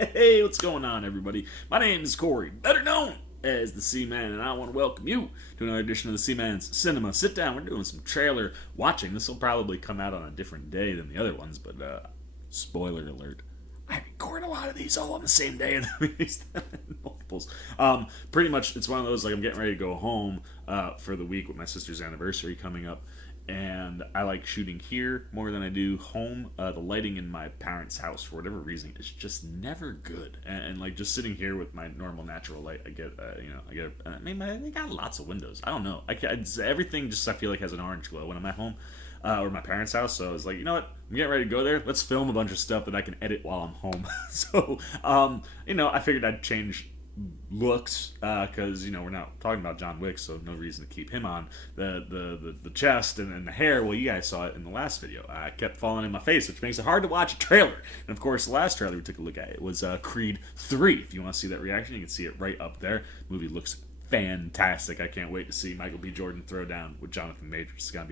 Hey, what's going on, everybody? My name is Corey, better known as the Seaman, and I want to welcome you to another edition of the Seaman's Cinema Sit Down. We're doing some trailer watching. This will probably come out on a different day than the other ones, but spoiler alert. I record a lot of these all on the same day, and multiples. Pretty much, it's one of those like I'm getting ready to go home for the week with my sister's anniversary coming up. And I like shooting here more than I do home. The lighting in my parents' house, for whatever reason, is just never good. And like just sitting here with my normal natural light, I get, I mean, they got lots of windows. I don't know. Everything just I feel like has an orange glow when I'm at home or my parents' house. So I was like, you know what? I'm getting ready to go there. Let's film a bunch of stuff that I can edit while I'm home. So, I figured I'd change looks because we're not talking about John Wick, so no reason to keep him on. The chest and the hair, well, you guys saw it in the last video. I kept falling in my face, which makes it hard to watch a trailer. And of course, the last trailer we took a look at it was Creed 3. If you want to see that reaction, you can see it right up there. The movie looks fantastic. I can't wait to see Michael B. Jordan throw down with Jonathan Majors. It's gonna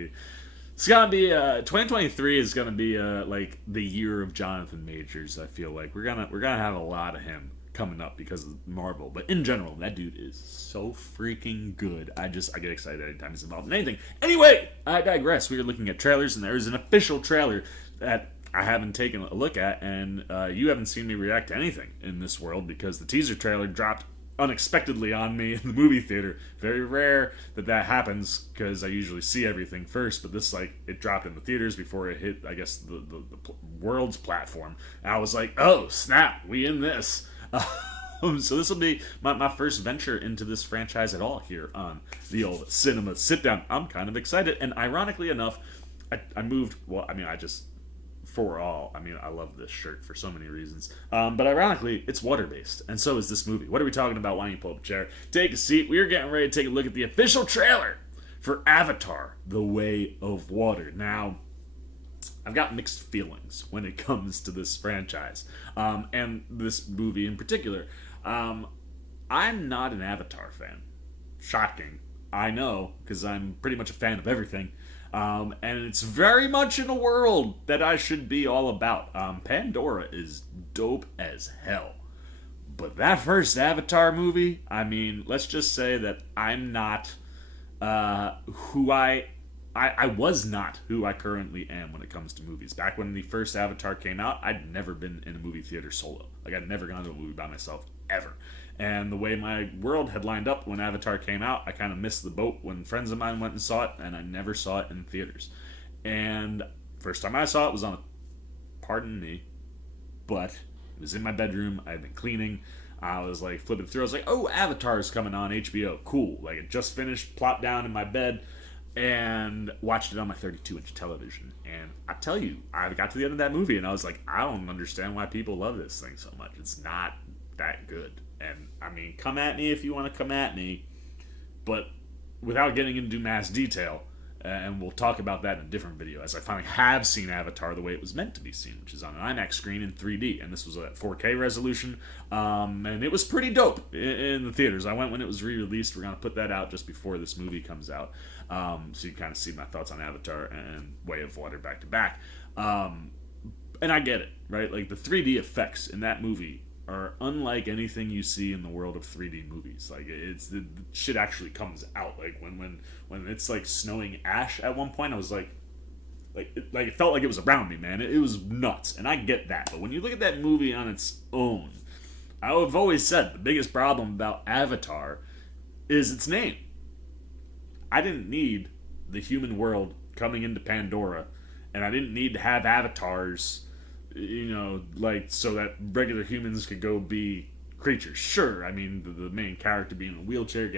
be 2023 is gonna be like the year of Jonathan Majors. I feel like we're gonna have a lot of him coming up because of Marvel. But in general, that dude is so freaking good. I get excited anytime he's involved in anything. Anyway, I digress. We are looking at trailers, and there is an official trailer that I haven't taken a look at, and you haven't seen me react to anything in this world because the teaser trailer dropped unexpectedly on me in the movie theater. Very rare that happens because I usually see everything first, but this, it dropped in the theaters before it hit, I guess, the world's platform. And I was like, oh, snap, we in this. So this will be my first venture into this franchise at all here on the old Cinema Sit Down. I'm kind of excited, and ironically enough, I moved. Well, I mean, I love this shirt for so many reasons. But ironically, it's water-based, and so is this movie. What are we talking about? Why don't you pull up a chair, take a seat? We are getting ready to take a look at the official trailer for Avatar: The Way of Water. Now, I've got mixed feelings when it comes to this franchise, and this movie in particular. I'm not an Avatar fan. Shocking. I know, because I'm pretty much a fan of everything. And it's very much in a world that I should be all about. Pandora is dope as hell. But that first Avatar movie, I mean, let's just say that I'm not who I was not who I currently am when it comes to movies. Back when the first Avatar came out, I'd never been in a movie theater solo. I'd never gone to a movie by myself, ever. And the way my world had lined up when Avatar came out, I kind of missed the boat when friends of mine went and saw it, and I never saw it in theaters. And first time I saw it was on pardon me, but it was in my bedroom. I had been cleaning. I was flipping through. I was like, oh, Avatar's coming on HBO. Cool. It just finished, plopped down in my bed, and watched it on my 32-inch television. And I tell you, I got to the end of that movie, and I was like, I don't understand why people love this thing so much. It's not that good. And, I mean, come at me if you want to come at me, but without getting into mass detail, and we'll talk about that in a different video, as I finally have seen Avatar the way it was meant to be seen, which is on an IMAX screen in 3D, and this was at 4K resolution, and it was pretty dope in the theaters. I went when it was re-released. We're going to put that out just before this movie comes out, so you kind of see my thoughts on Avatar and Way of Water back to back. And I get it, right? The 3D effects in that movie are unlike anything you see in the world of 3D movies. It's the shit actually comes out. When it's snowing ash at one point, I was like it felt like it was around me, man. It was nuts, and I get that. But when you look at that movie on its own, I've always said the biggest problem about Avatar is its name. I didn't need the human world coming into Pandora, and I didn't need to have avatars, so that regular humans could go be creatures. Sure, I mean, the main character being in a wheelchair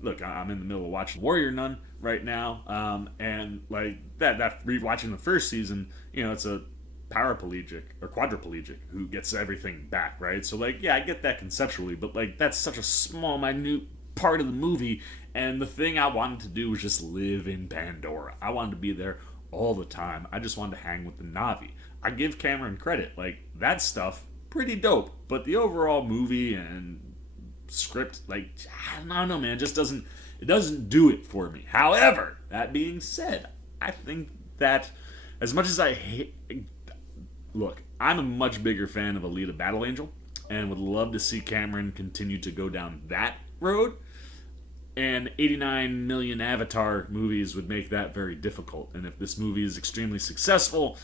look, I'm in the middle of watching Warrior Nun right now, and that rewatching the first season, it's a paraplegic or quadriplegic who gets everything back, right? So, yeah, I get that conceptually, but, that's such a small, minute part of the movie, and the thing I wanted to do was just live in Pandora. I wanted to be there all the time. I just wanted to hang with the Na'vi. I give Cameron credit. That stuff, pretty dope. But the overall movie and script, I don't know, man, it doesn't do it for me. However, that being said, I think that as much as I hate... Look, I'm a much bigger fan of Alita Battle Angel, and would love to see Cameron continue to go down that road. And 89 million Avatar movies would make that very difficult. And if this movie is extremely successful,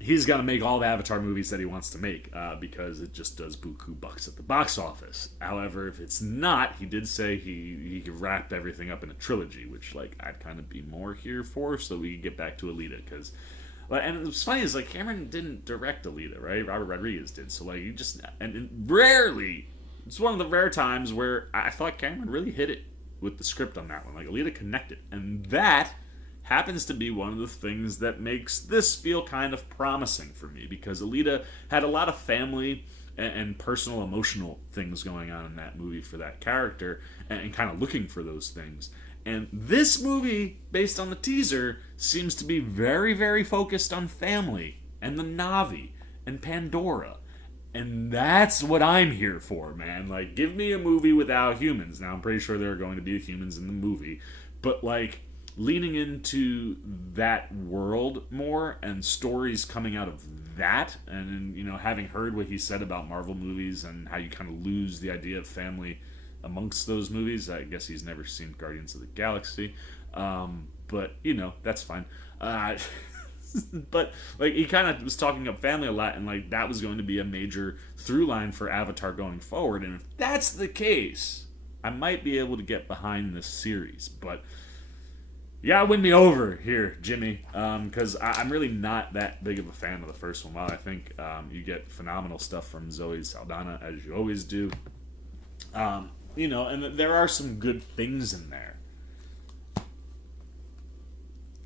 he's got to make all the Avatar movies that he wants to make, because it just does buku bucks at the box office. However, if it's not, he did say he could wrap everything up in a trilogy, which like I'd kind of be more here for, so we could get back to Alita. Because, and what's funny is like Cameron didn't direct Alita, right? Robert Rodriguez did. So like you just and rarely, it's one of the rare times where I thought Cameron really hit it with the script on that one. Like Alita connected, and that happens to be one of the things that makes this feel kind of promising for me, because Alita had a lot of family and personal emotional things going on in that movie for that character, and kind of looking for those things. And this movie, based on the teaser, seems to be very, very focused on family and the Na'vi and Pandora. And that's what I'm here for, man. Like, give me a movie without humans. Now, I'm pretty sure there are going to be humans in the movie, but like leaning into that world more and stories coming out of that, and having heard what he said about Marvel movies and how you kind of lose the idea of family amongst those movies. I guess he's never seen Guardians of the Galaxy, but that's fine. But like he kind of was talking up family a lot, and like that was going to be a major through line for Avatar going forward. And if that's the case, I might be able to get behind this series. But yeah, win me over here, Jimmy, because I'm really not that big of a fan of the first one. While I think you get phenomenal stuff from Zoe Saldana, as you always do, and there are some good things in there.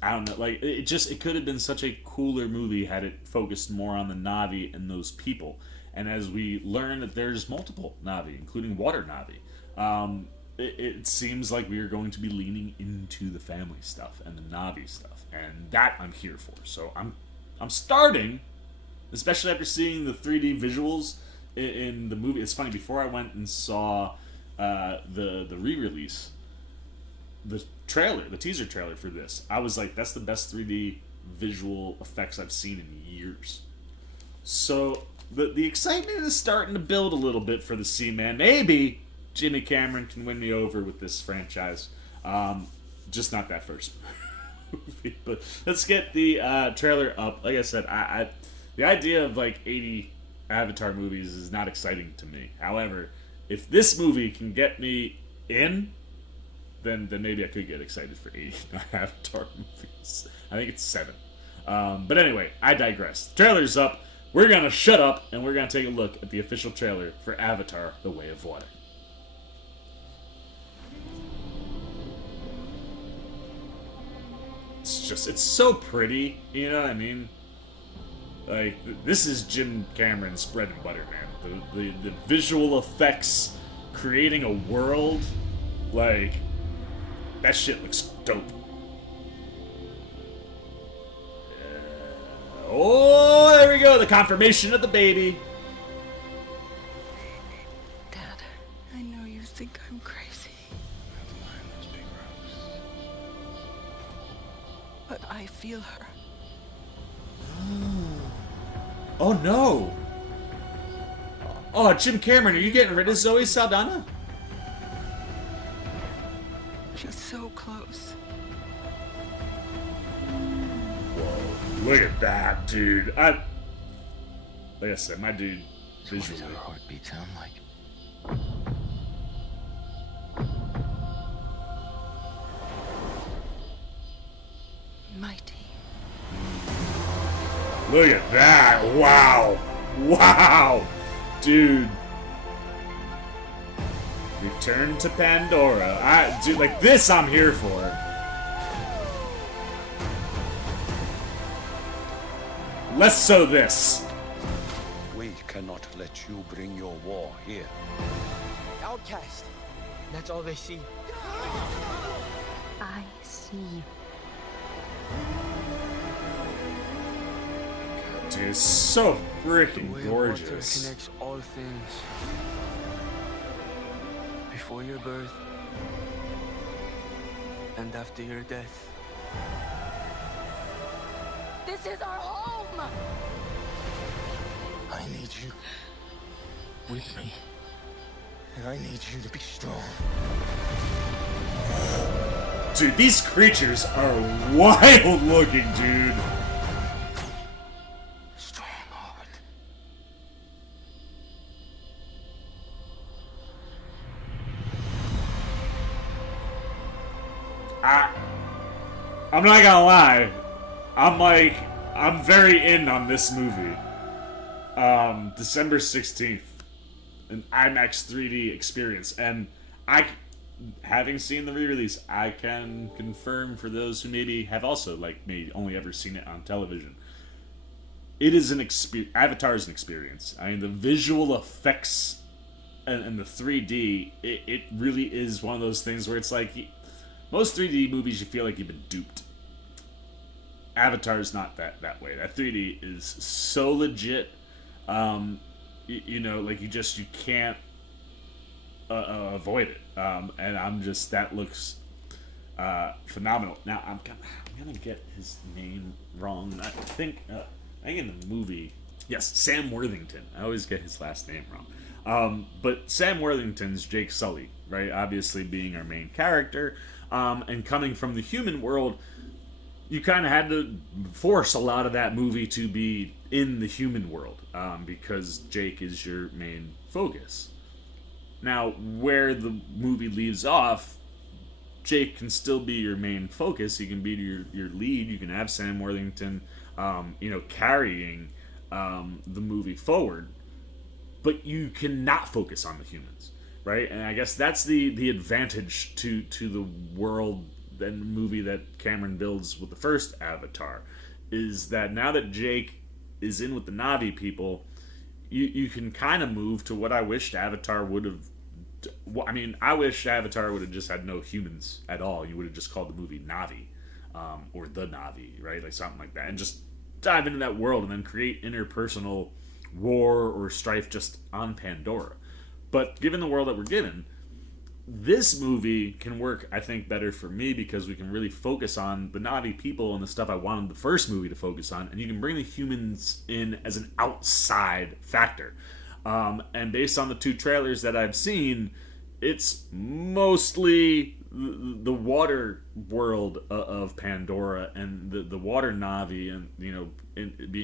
I don't know, like, it could have been such a cooler movie had it focused more on the Na'vi and those people. And as we learn that there's multiple Na'vi, including water Na'vi, it seems like we are going to be leaning into the family stuff and the Na'vi stuff. And that I'm here for. So I'm starting, especially after seeing the 3D visuals in the movie. It's funny, before I went and saw the re-release, the teaser trailer for this, I was like, that's the best 3D visual effects I've seen in years. So the excitement is starting to build a little bit for the Seaman. Maybe Jimmy Cameron can win me over with this franchise. Just not that first movie. But let's get the trailer up. Like I said, I the idea of like 80 Avatar movies is not exciting to me. However, if this movie can get me in, then maybe I could get excited for 80 Avatar movies. I think it's 7. But anyway, I digress. The trailer's up. We're going to shut up, and we're going to take a look at the official trailer for Avatar: The Way of Water. It's so pretty, you know what I mean? Like, this is Jim Cameron's bread and butter, man. The visual effects, creating a world, like, that shit looks dope. Oh, there we go, the confirmation of the baby. Dad, I know you think I'm crazy. Never mind those big rocks. But I feel her. Oh no! Oh, Jim Cameron, are you getting rid of Zoe Saldana? She's so close. Whoa, look at that, dude. Like I said, my dude, So what visually. does our heartbeat sound like? Mighty. Look at that! Wow! Wow! Dude. Return to Pandora. Dude, like this I'm here for. Less so this. We cannot let you bring your war here. Outcast. That's all they see. I see you. Dude, it's so The freaking way of water gorgeous. connects all things. Before your birth and after your death. This is our home! I need you with me. And I need you to be strong. Dude, these creatures are wild looking, dude. Strong heart. I'm not gonna lie. I'm very in on this movie. December 16th, an IMAX 3D experience. And having seen the re-release, I can confirm for those who maybe have also, like me, only ever seen it on television. It is an experience. Avatar is an experience. I mean, the visual effects and the 3D, it really is one of those things where it's like, most 3D movies you feel like you've been duped. Avatar's not that way. That 3D is so legit. Like you can't avoid it. And that looks phenomenal. Now I'm gonna get his name wrong. I think in the movie, yes, Sam Worthington. I always get his last name wrong. But Sam Worthington's Jake Sully, right? Obviously being our main character, and coming from the human world, you kind of had to force a lot of that movie to be in the human world, because Jake is your main focus. Now, where the movie leaves off, Jake can still be your main focus. He can be your lead. You can have Sam Worthington, carrying the movie forward, but you cannot focus on the humans, right? And I guess that's the advantage to the world and movie that Cameron builds with the first Avatar, is that now that Jake is in with the Na'vi people, you can kind of move to what I wished Avatar would have. I mean, I wish Avatar would have just had no humans at all. You would have just called the movie Na'vi, or the Na'vi, right? Like something like that, and just dive into that world and then create interpersonal war or strife just on Pandora. But given the world that we're given, this movie can work, I think, better for me because we can really focus on the Na'vi people and the stuff I wanted the first movie to focus on, and you can bring the humans in as an outside factor. And based on the two trailers that I've seen, it's mostly the water world of Pandora and the water Na'vi, and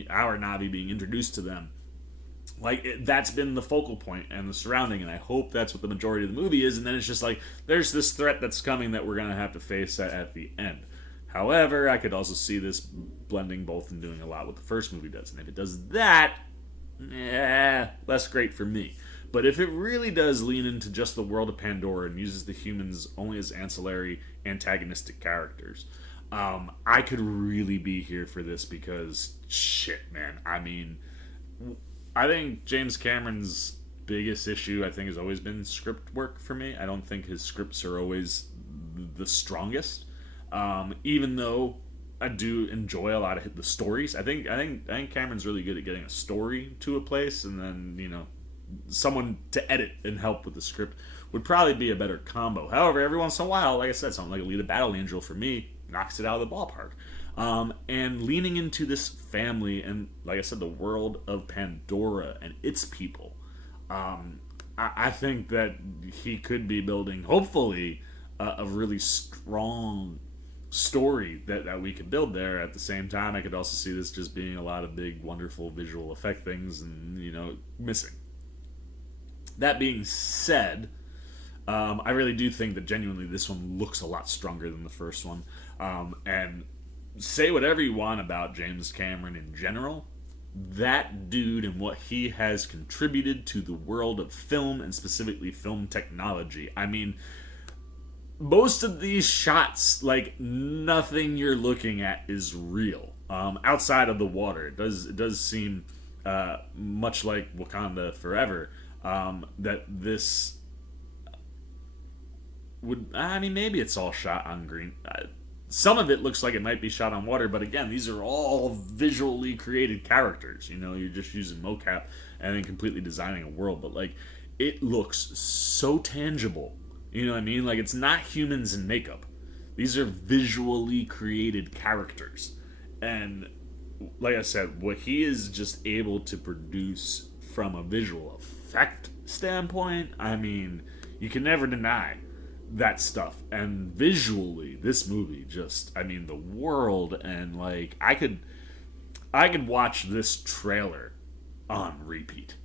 our Na'vi being introduced to them. That's been the focal point and the surrounding, and I hope that's what the majority of the movie is, and then it's just like, there's this threat that's coming that we're going to have to face at the end. However, I could also see this blending both and doing a lot what the first movie does, and if it does that, less great for me. But if it really does lean into just the world of Pandora and uses the humans only as ancillary antagonistic characters, I could really be here for this because, shit, man, I mean, I think James Cameron's biggest issue, I think, has always been script work for me. I don't think his scripts are always the strongest, even though I do enjoy a lot of the stories. I think Cameron's really good at getting a story to a place, and then someone to edit and help with the script would probably be a better combo. However, every once in a while, like I said, something like Alita Battle Angel for me knocks it out of the ballpark. And leaning into this family and, like I said, the world of Pandora and its people, I think that he could be building, hopefully, a really strong story that we could build there. At the same time, I could also see this just being a lot of big, wonderful visual effect things and, missing. That being said, I really do think that genuinely this one looks a lot stronger than the first one. And say whatever you want about James Cameron in general, that dude and what he has contributed to the world of film and specifically film technology. I mean, most of these shots, like, nothing you're looking at is real. Outside of the water, it does seem much like Wakanda Forever, that this would, I mean, maybe it's all shot on green. Some of it looks like it might be shot on water, but again, these are all visually created characters. You're just using mocap and then completely designing a world, but it looks so tangible. You know what I mean? It's not humans in makeup. These are visually created characters. And like I said, what he is just able to produce from a visual effect standpoint, I mean, you can never deny that stuff. And visually, this movie just, I mean, the world, and like I could watch this trailer on repeat.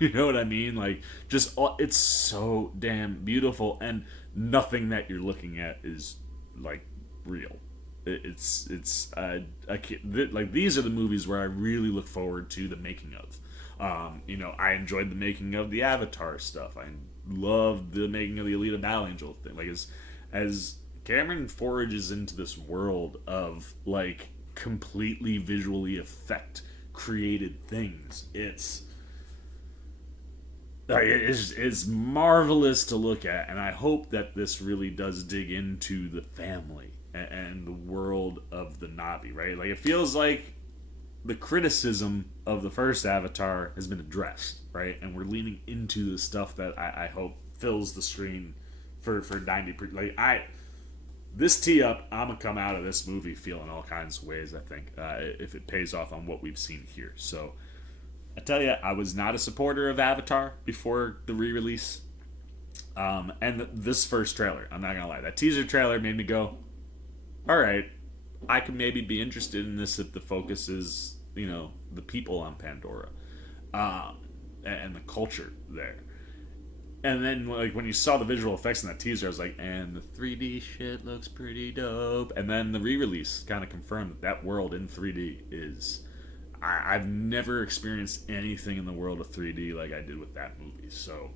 You know what I mean? Like, just it's so damn beautiful, and nothing that you're looking at is like real. It's like these are the movies where I really look forward to the making of. I enjoyed the making of the Avatar stuff. I loved the making of the Alita Battle Angel thing. Like as Cameron forages into this world of like completely visually effect created things, it's marvelous to look at, and I hope that this really does dig into the family and the world of the Na'vi, right? Like, it feels like the criticism of the first Avatar has been addressed, right? And we're leaning into the stuff that I hope fills the screen for 90%. This tee up, I'm gonna come out of this movie feeling all kinds of ways, I think, if it pays off on what we've seen here. So I tell you, I was not a supporter of Avatar before the re-release. And this first trailer, I'm not gonna lie, that teaser trailer made me go, all right, I could maybe be interested in this if the focus is, the people on Pandora, and the culture there. And then, like, when you saw the visual effects in that teaser, I was like, and the 3D shit looks pretty dope. And then the re-release kind of confirmed that world in 3D is... I've never experienced anything in the world of 3D like I did with that movie. So,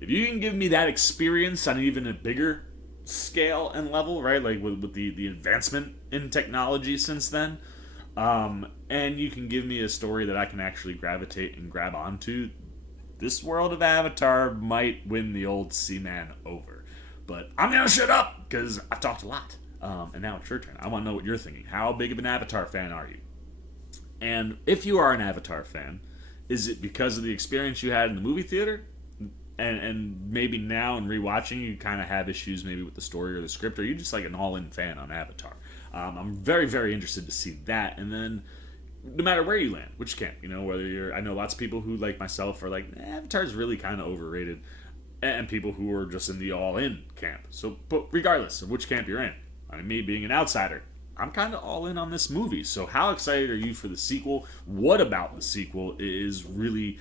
if you can give me that experience on even a bigger scale and level, right, like with the advancement in technology since then, and you can give me a story that I can actually gravitate and grab onto, this world of Avatar might win the old Seaman over. But I'm gonna shut up because I've talked a lot, and now it's your turn. I want to know what you're thinking. How big of an Avatar fan are you? And if you are an Avatar fan, is it because of the experience you had in the movie theater? And maybe now in rewatching, you kind of have issues maybe with the story or the script, or are you just like an all-in fan on Avatar? I'm very, very interested to see that. And then, no matter where you land, which camp, whether you're... I know lots of people who, like myself, are like, Avatar's really kind of overrated. And people who are just in the all-in camp. So, but regardless of which camp you're in, I mean, me being an outsider, I'm kind of all in on this movie. So how excited are you for the sequel? What about the sequel is really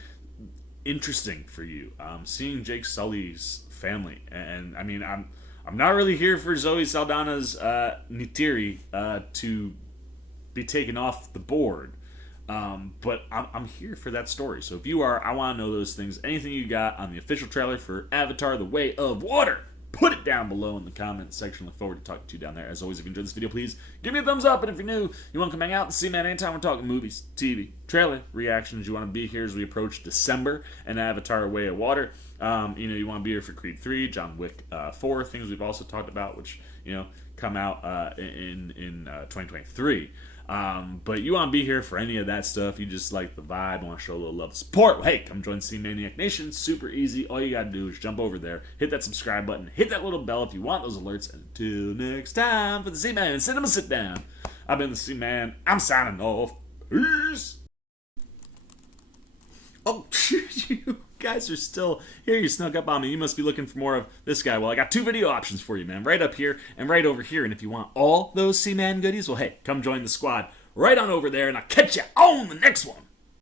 interesting for you? Seeing Jake Sully's family, and I mean, I'm not really here for Zoe Saldana's Neytiri to be taken off the board, but I'm here for that story. So if you are, I want to know those things. Anything you got on the official trailer for Avatar: The Way of Water, put it down below in the comments section. Look forward to talking to you down there. As always, if you enjoyed this video, please give me a thumbs up. And if you're new, you want to come hang out and see, man, anytime we're talking movies, TV, trailer, reactions, you want to be here as we approach December and Avatar: Way of Water. You want to be here for Creed 3, John Wick 4, things we've also talked about, which, come out in 2023. But you want to be here for any of that stuff. You just like the vibe, want to show a little love and support. Well, hey, come join C-Maniac Nation. Super easy. All you got to do is jump over there, hit that subscribe button, hit that little bell if you want those alerts. Until next time, for the C-Man and Cinema Sit Down, I've been the C-Man. I'm signing off. Peace. Oh, you guys are still here. You snuck up on me. You must be looking for more of this guy. Well, I got two video options for you, man. Right up here and right over here. And if you want all those C-Man goodies, well, hey, come join the squad right on over there, and I'll catch you on the next one.